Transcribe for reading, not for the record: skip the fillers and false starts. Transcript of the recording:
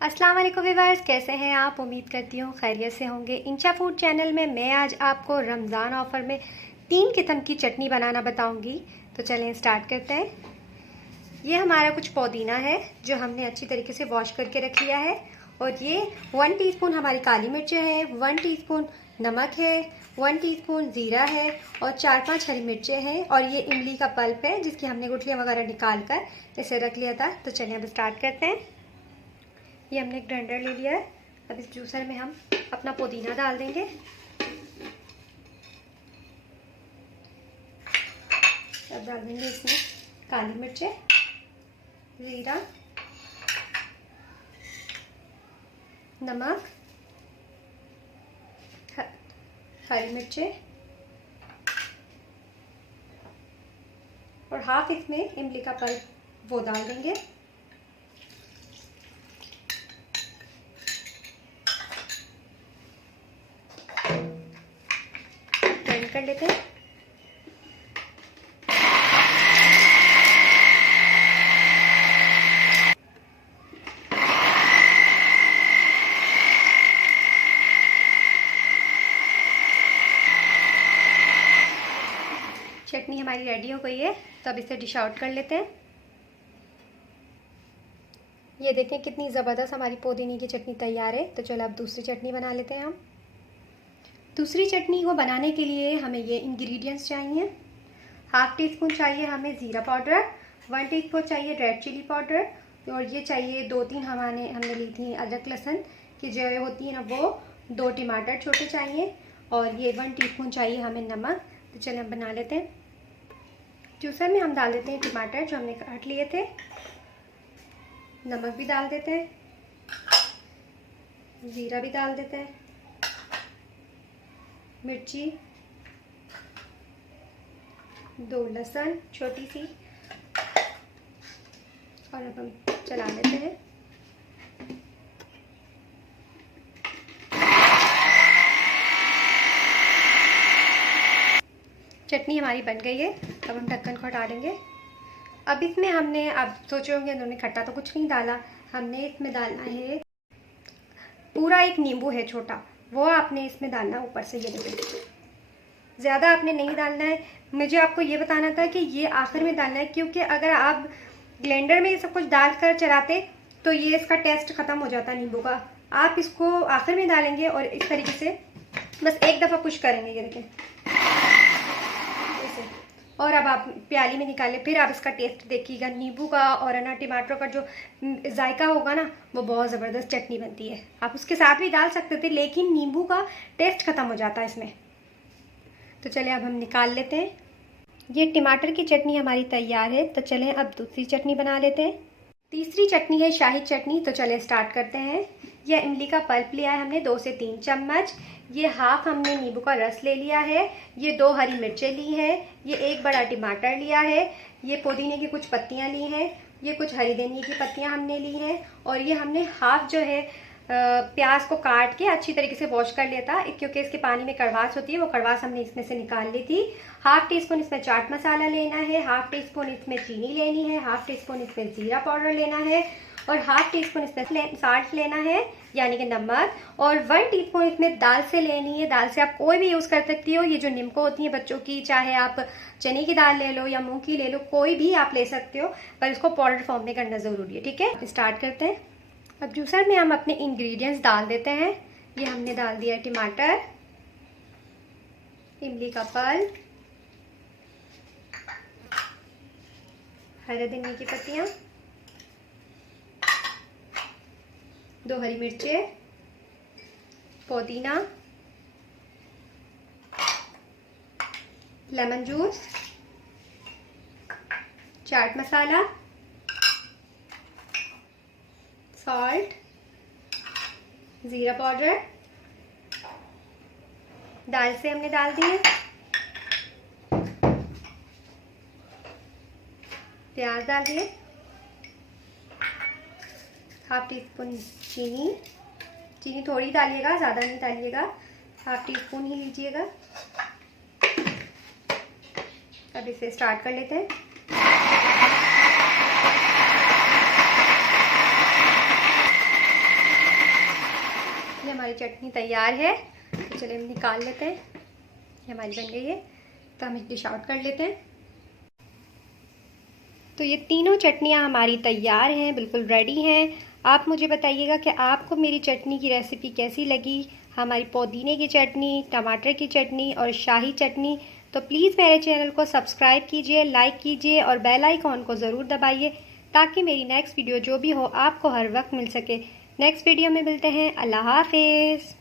अस्सलाम वालेकुम व्यूअर्स, कैसे हैं आप? उम्मीद करती हूँ खैरियत से होंगे। इंशा फूड चैनल में मैं आज आपको रमज़ान ऑफ़र में 3 किस्म की चटनी बनाना बताऊँगी। तो चलें स्टार्ट करते हैं। ये हमारा कुछ पुदीना है जो हमने अच्छी तरीके से वॉश करके रख लिया है, और ये 1 टीस्पून हमारी काली मिर्चें हैं, 1 टीस्पून नमक है, 1 टीस्पून ज़ीरा है और 4-5 हरी मिर्चें हैं, और ये इमली का पल्प है जिसकी हमने गुठलियाँ वगैरह निकाल कर इसे रख लिया था। तो चलिए अब स्टार्ट करते हैं। ये हमने एक ग्राइंडर ले लिया है। अब इस जूसर में हम अपना पुदीना डाल देंगे। अब डाल देंगे इसमें काली मिर्चें, जीरा, नमक, हरी मिर्चें और हाफ इसमें इमली का पल्प वो डाल देंगे। ग्राइंड कर लेते हैं। चटनी हमारी रेडी हो गई है, तो अब इसे डिश आउट कर लेते हैं। ये देखें कितनी ज़बरदस्त हमारी पुदीने की चटनी तैयार है। तो चलो अब दूसरी चटनी बना लेते हैं हम। दूसरी चटनी को बनाने के लिए हमें ये इंग्रेडिएंट्स चाहिए। हाफ टी स्पून चाहिए हमें ज़ीरा पाउडर, 1 टीस्पून चाहिए रेड चिली पाउडर, और ये चाहिए 2-3 हमने ली थी अदरक लहसुन की जो होती है ना वो, 2 टमाटर छोटे चाहिए, और ये 1 टीस्पून चाहिए हमें नमक। तो चलिए हम बना लेते हैं। जूसर में हम डाल देते हैं टमाटर जो हमने काट लिए थे, नमक भी डाल देते हैं, ज़ीरा भी डाल देते हैं, मिर्ची, 2 लहसुन छोटी सी, और अब हम चला लेते हैं। चटनी हमारी बन गई है। अब हम ढक्कन को हटा देंगे। अब इसमें हमने, आप सोच रहे होंगे उन्होंने खट्टा तो कुछ नहीं डाला, हमने इसमें डालना है पूरा एक नींबू है छोटा, वो आपने इसमें डालना ऊपर से। ये देखिए, ज़्यादा आपने नहीं डालना है। मुझे आपको ये बताना था कि ये आखिर में डालना है, क्योंकि अगर आप ब्लेंडर में ये सब कुछ डालकर चलाते तो ये इसका टेस्ट ख़त्म हो जाता नींबू का। आप इसको आखिर में डालेंगे और इस तरीके से बस एक दफ़ा पुश करेंगे। ये देखें, और अब आप प्याली में निकालें, फिर आप इसका टेस्ट देखिएगा। नींबू का और ना टमाटर का जो जायका होगा ना, वो बहुत ज़बरदस्त चटनी बनती है। आप उसके साथ भी डाल सकते थे, लेकिन नींबू का टेस्ट ख़त्म हो जाता है इसमें। तो चलिए अब हम निकाल लेते हैं। ये टमाटर की चटनी हमारी तैयार है। तो चलें अब दूसरी चटनी बना लेते हैं। तीसरी चटनी है शाही चटनी। तो चलें स्टार्ट करते हैं। यह इमली का पल्प लिया है हमने 2 से 3 चम्मच। ये हाफ हमने नींबू का रस ले लिया है। ये 2 हरी मिर्चें ली हैं। ये 1 बड़ा टमाटर लिया है। ये पुदीने की कुछ पत्तियां ली हैं। ये कुछ हरी धनिया की पत्तियां हमने ली हैं। और ये हमने हाफ जो है प्याज को काट के अच्छी तरीके से वॉश कर लिया था, क्योंकि इसके पानी में कड़वास होती है, वो कड़वास हमने इसमें से निकाल ली थी। हाफ टी स्पून इसमें चाट मसाला लेना है, हाफ टी स्पून इसमें चीनी लेनी है, हाफ टी स्पून इसमें ज़ीरा पाउडर लेना है, और हाफ टी स्पून इसमें साल्ट लेना है यानी कि नमक, और 1 टीस्पून इसमें दाल से लेनी है। दाल से आप कोई भी यूज़ कर सकती हो। ये जो निम्को होती है बच्चों की, चाहे आप चने की दाल ले लो या मूंग की ले लो, कोई भी आप ले सकते हो, पर इसको पाउडर फॉर्म में करना ज़रूरी है। ठीक है, स्टार्ट करते हैं। अब जूसर में हम अपने इंग्रेडिएंट्स डाल देते हैं। ये हमने डाल दिया टमाटर, इमली का पल्प, हरी धनिया की पत्तियां, 2 हरी मिर्चें, पुदीना, lemon juice, chaat masala, salt, ज़ीरा पाउडर, दाल से हमने डाल दिए, प्याज डाल दिए, हाफ टी स्पून चीनी, चीनी थोड़ी डालिएगा, ज़्यादा नहीं डालिएगा, हाफ टी स्पून ही लीजिएगा। अब इसे स्टार्ट कर लेते हैं। हमारी चटनी तैयार है। तो चलिए हम निकाल लेते हैं। ये हमारी बन गई है, तो हम डिश आउट कर लेते हैं। तो ये तीनों चटनियाँ हमारी तैयार हैं, बिल्कुल रेडी हैं। आप मुझे बताइएगा कि आपको मेरी चटनी की रेसिपी कैसी लगी। हमारी पुदीने की चटनी, टमाटर की चटनी और शाही चटनी। तो प्लीज़ मेरे चैनल को सब्सक्राइब कीजिए, लाइक कीजिए और बेल आइकॉन को ज़रूर दबाइए, ताकि मेरी नेक्स्ट वीडियो जो भी हो आपको हर वक्त मिल सके। नेक्स्ट वीडियो में मिलते हैं। अल्लाह हाफिज़।